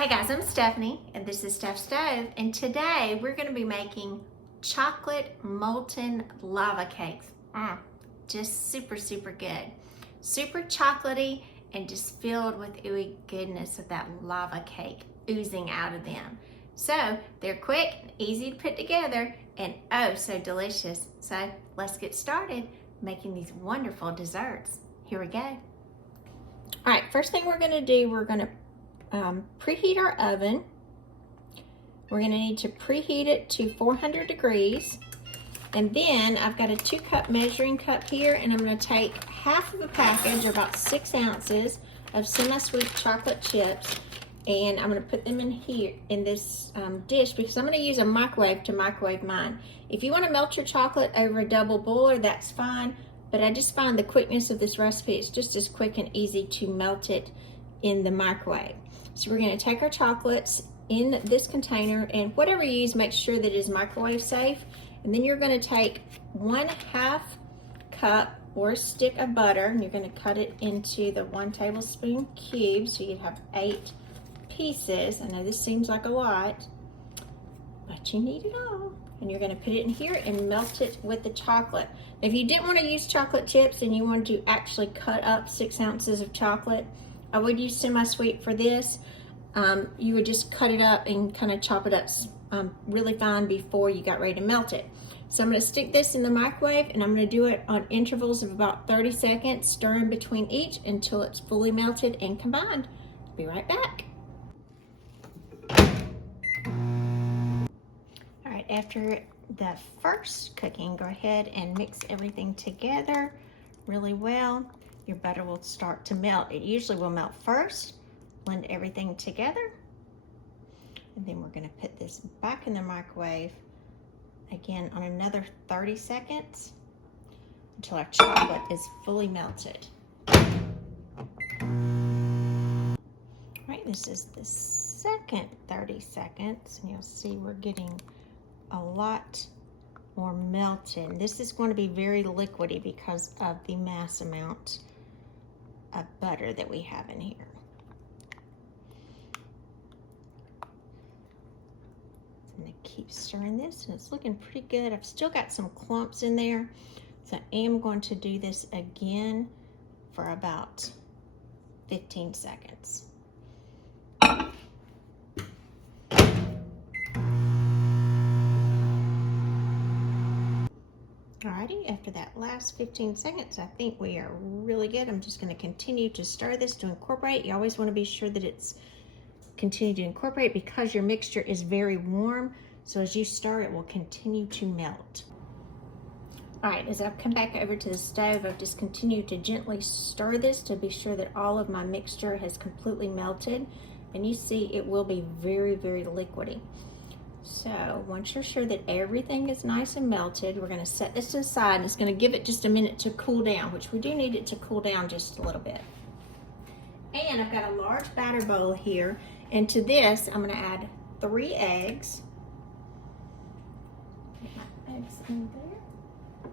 Hey guys, I'm Stephanie and this is Steph Stove, and today we're going to be making chocolate molten lava cakes. Just super good. Super chocolatey and just filled with ooey goodness of that lava cake oozing out of them. So they're quick and easy to put together and oh so delicious. So let's get started making these wonderful desserts. Here we go. All right, first thing we're going to do, we're going to preheat our oven. We're going to need to preheat it to 400 degrees. And then I've got a 2-cup measuring cup here, and I'm going to take half of a package, or about 6 ounces, of semi-sweet chocolate chips, and I'm going to put them in here in this dish because I'm going to use a microwave to microwave mine. If you want to melt your chocolate over a double boiler, that's fine, but I just find the quickness of this recipe, it's just as quick and easy to melt it in the microwave. So we're going to take our chocolates in this container, and whatever you use, make sure that it is microwave safe. And then you're going to take 1/2 cup or stick of butter, and you're going to cut it into the 1 tablespoon cube, so you have 8 pieces. I know this seems like a lot, but you need it all. And you're going to put it in here and melt it with the chocolate. If you didn't want to use chocolate chips and you wanted to actually cut up 6 ounces of chocolate, I would use semi-sweet for this. You would just cut it up and kind of chop it up really fine before you got ready to melt it. So I'm going to stick this in the microwave, and I'm going to do it on intervals of about 30 seconds, stirring between each until it's fully melted and combined. Be right back. All right, after the first cooking, go ahead and mix everything together really well. Your butter will start to melt. It usually will melt first. Blend everything together. And then we're going to put this back in the microwave again on another 30 seconds until our chocolate is fully melted. All right, this is the second 30 seconds, and you'll see we're getting a lot more melted. This is going to be very liquidy because of the mass amount of butter that we have in here. I'm going to keep stirring this, and it's looking pretty good. I've still got some clumps in there, so I am going to do this again for about 15 seconds. Alrighty, after that last 15 seconds, I think we are really good. I'm just going to continue to stir this to incorporate. You always want to be sure that it's continue to incorporate because your mixture is very warm. So as you stir, it will continue to melt. Alright, as I've come back over to the stove, I've just continued to gently stir this to be sure that all of my mixture has completely melted. And you see it will be very liquidy. So once you're sure that everything is nice and melted, we're going to set this aside, and it's going to give it just a minute to cool down, which we do need it to cool down just a little bit. And I've got a large batter bowl here, and to this I'm going to add 3 eggs. Get my eggs in there.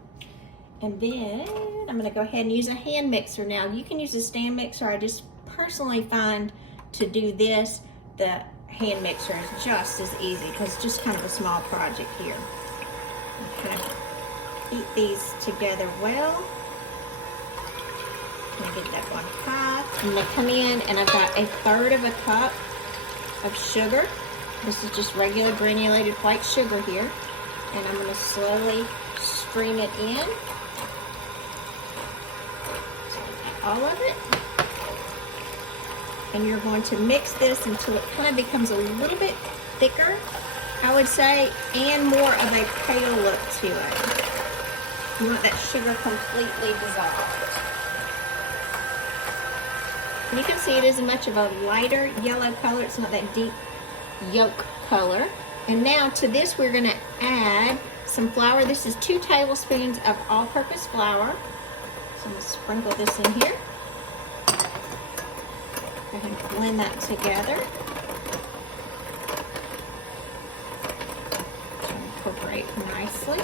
And then I'm going to go ahead and use a hand mixer. Now you can use a stand mixer. I just personally find to do this, the hand mixer is just as easy because it's just kind of a small project here. I'm going to beat these together well. I'm going to get that one high. I'm going to come in, and I've got 1/3 of a cup of sugar. This is just regular granulated white sugar here. And I'm going to slowly stream it in. All of it. And you're going to mix this until it kind of becomes a little bit thicker, I would say, and more of a pale look to it. You want that sugar completely dissolved. And you can see it is much of a lighter yellow color. It's not that deep yolk color. And now to this we're going to add some flour. This is 2 tablespoons of all-purpose flour. So I'm going to sprinkle this in here. Go ahead and blend that together. To incorporate nicely.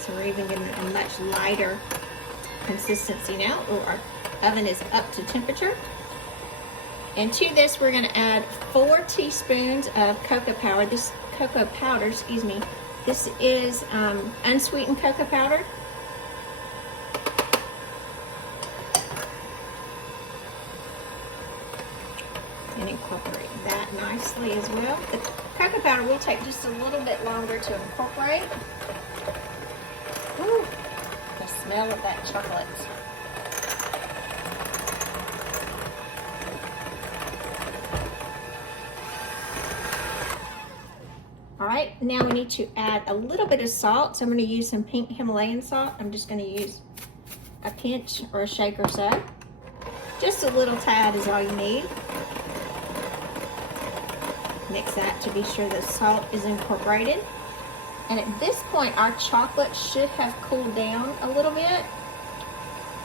So we're even getting a much lighter consistency now. Oh, our oven is up to temperature. And to this, we're gonna add 4 teaspoons of cocoa powder. This cocoa powder, excuse me. This is unsweetened cocoa powder. And incorporate that nicely as well. The cocoa powder will take just a little bit longer to incorporate. Ooh, the smell of that chocolate. All right, now we need to add a little bit of salt. So I'm going to use some Pink Himalayan salt. I'm just going to use a pinch or a shake or so. Just a little tad is all you need. Mix that to be sure the salt is incorporated. And at this point, our chocolate should have cooled down a little bit.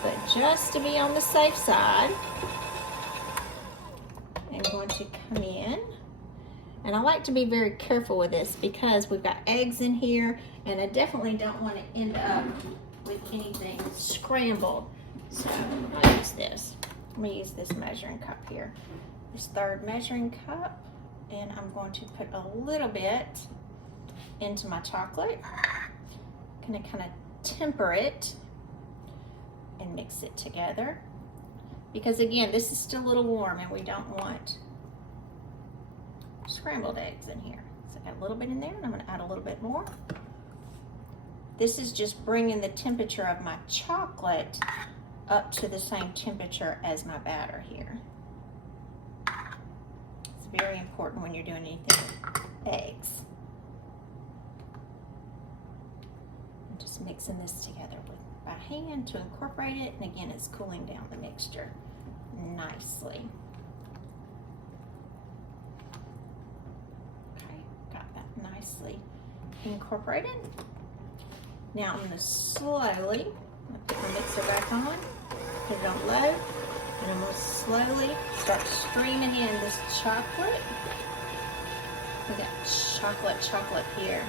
But just to be on the safe side, I'm going to come in. And I like to be very careful with this because we've got eggs in here, and I definitely don't want to end up with anything scrambled. So I'm going to use this. I'm going to use this measuring cup here. This third measuring cup. And I'm going to put a little bit into my chocolate. I'm going to kind of temper it and mix it together. Because again, this is still a little warm and we don't want scrambled eggs in here. So I got a little bit in there, and I'm going to add a little bit more. This is just bringing the temperature of my chocolate up to the same temperature as my batter here. It's very important when you're doing anything with eggs. I'm just mixing this together by hand to incorporate it, and again, it's cooling down the mixture nicely. Nicely incorporated. Now I'm going to slowly put my mixer back on, put it on low, and I'm going to slowly start streaming in this chocolate. We got chocolate here.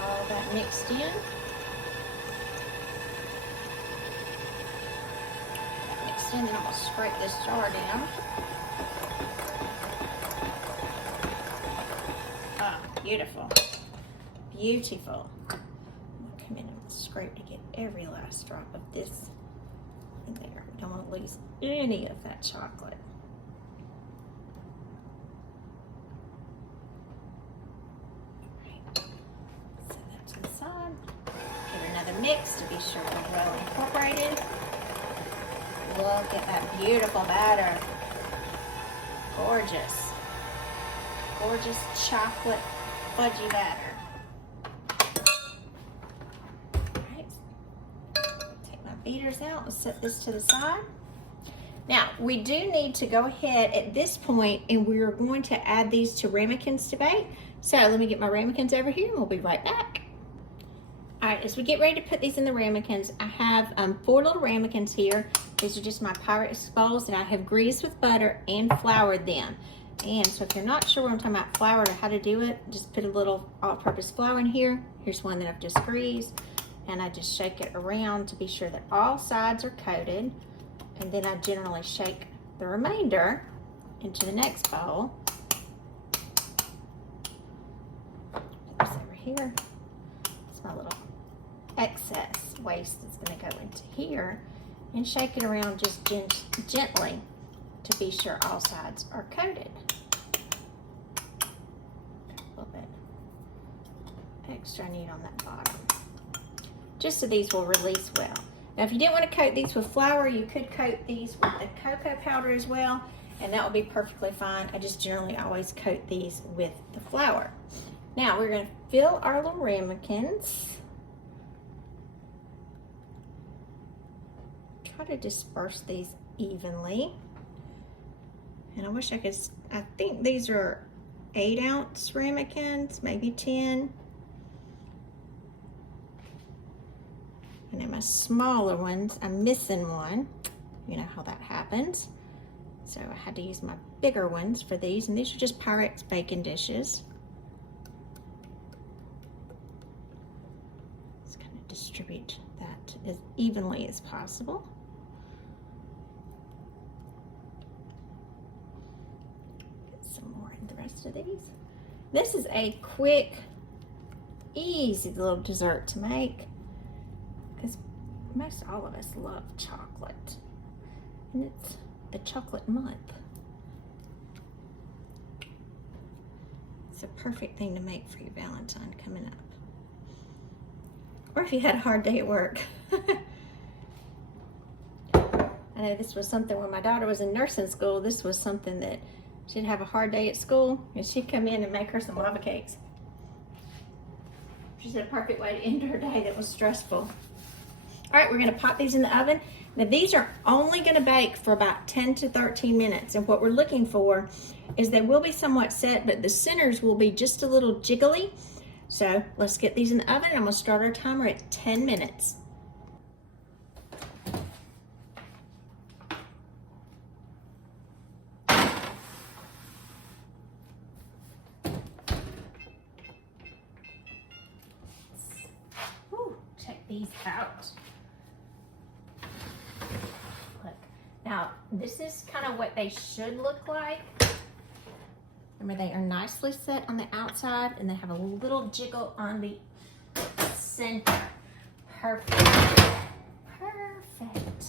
All that mixed in. Then I'm going to scrape this jar down. Beautiful. Beautiful. I'm going to come in and scrape to get every last drop of this in there. We don't want to lose any of that chocolate. Right. Set that to the side. Give another mix to be sure we're well incorporated. Look at that beautiful batter. Gorgeous. Gorgeous chocolate fudgy batter. Alright, take my beaters out and set this to the side. Now, we do need to go ahead at this point and we're going to add these to ramekins to bake. So let me get my ramekins over here and we'll be right back. Alright, as we get ready to put these in the ramekins, I have 4 little ramekins here. These are just my Pyrex bowls that I have greased with butter and floured them. And so if you're not sure what I'm talking about flour or how to do it, just put a little all-purpose flour in here. Here's one that I've just greased. And I just shake it around to be sure that all sides are coated. And then I generally shake the remainder into the next bowl. Put this over here. It's my little excess waste is going to go into here. And shake it around just gently to be sure all sides are coated. A little bit extra I need on that bottom. Just so these will release well. Now if you didn't want to coat these with flour, you could coat these with the cocoa powder as well, and that would be perfectly fine. I just generally always coat these with the flour. Now we're going to fill our little ramekins. Try to disperse these evenly. And I wish I could, I think these are 8-ounce ramekins, maybe 10. And then my smaller ones, I'm missing one. You know how that happens. So I had to use my bigger ones for these, and these are just Pyrex baking dishes. distribute that as evenly as possible. Get some more in the rest of these. This is a quick, easy little dessert to make because most all of us love chocolate, and it's a chocolate month. It's a perfect thing to make for your Valentine coming up. Or if you had a hard day at work. I know this was something when my daughter was in nursing school, this was something that she'd have a hard day at school and she'd come in and make her some lava cakes. She said a perfect way to end her day that was stressful. All right, we're gonna pop these in the oven. Now these are only gonna bake for about 10 to 13 minutes. And what we're looking for is they will be somewhat set, but the centers will be just a little jiggly. So let's get these in the oven. I'm gonna start our timer at 10 minutes. Ooh, check these out. Look, now this is kind of what they should look like. Remember, they are nicely set on the outside and they have a little jiggle on the center. Perfect. Perfect.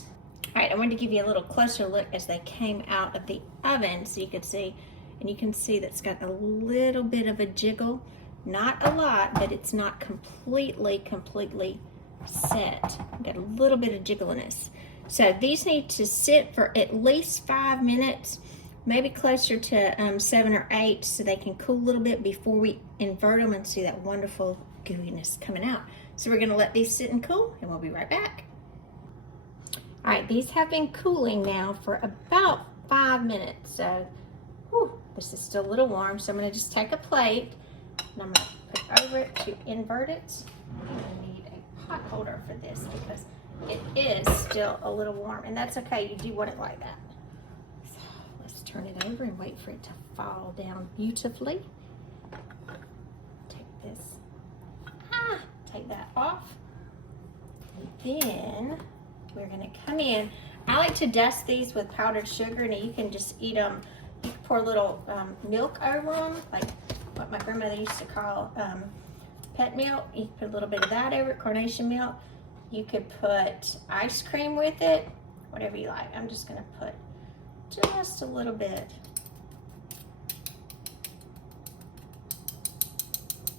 All right, I wanted to give you a little closer look as they came out of the oven so you could see, and you can see that's got a little bit of a jiggle. Not a lot, but it's not completely set. Got a little bit of jiggliness. So these need to sit for at least 5 minutes. Maybe closer to 7 or 8 so they can cool a little bit before we invert them and see that wonderful gooiness coming out. So we're gonna let these sit and cool and we'll be right back. All right, these have been cooling now for about 5 minutes. So, whew, this is still a little warm. So I'm gonna just take a plate and I'm gonna put over it to invert it. I need a pot holder for this because it is still a little warm, and that's okay, you do want it like that. Turn it over and wait for it to fall down beautifully. Take this, take that off. And then we're gonna come in. I like to dust these with powdered sugar, and you can just eat them. You can pour a little milk over them, like what my grandmother used to call pet milk. You can put a little bit of that over it, carnation milk. You could put ice cream with it, whatever you like. I'm just gonna put just a little bit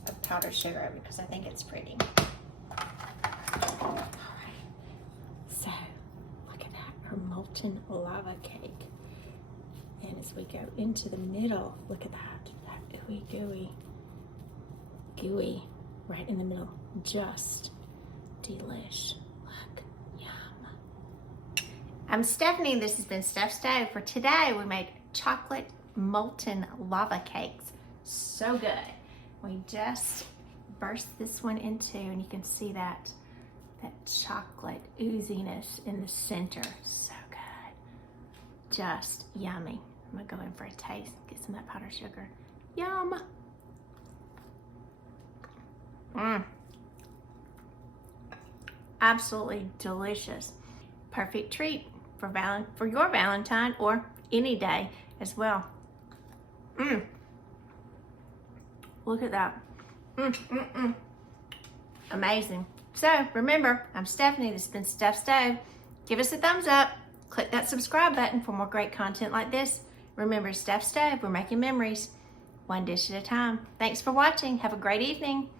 of powdered sugar over because I think it's pretty. All right, so look at that, our molten lava cake. And as we go into the middle, look at that gooey right in the middle, just delish. Look, yum. I'm Stephanie, and this has been Steph's Stove. For today, we made chocolate molten lava cakes. So good. We just burst this one into, and you can see that chocolate ooziness in the center. So good. Just yummy. I'm gonna go in for a taste, get some of that powdered sugar. Yum. Absolutely delicious. Perfect treat for your Valentine or any day as well. Look at that. Amazing. So remember, I'm Stephanie. This has been Steph's Stove. Give us a thumbs up. Click that subscribe button for more great content like this. Remember, Steph's Stove, we're making memories one dish at a time. Thanks for watching. Have a great evening.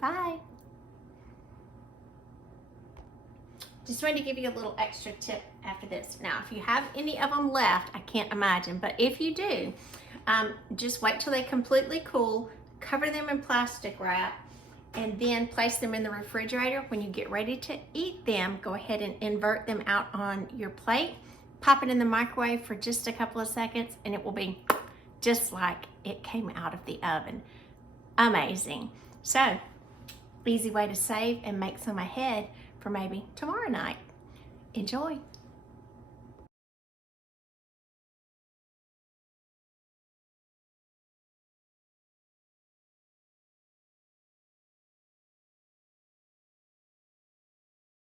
Bye. Just wanted to give you a little extra tip after this. Now, if you have any of them left, I can't imagine, but if you do, just wait till they completely cool, cover them in plastic wrap, and then place them in the refrigerator. When you get ready to eat them, go ahead and invert them out on your plate, pop it in the microwave for just a couple of seconds, and it will be just like it came out of the oven. Amazing. So, easy way to save and make some ahead for maybe tomorrow night. Enjoy.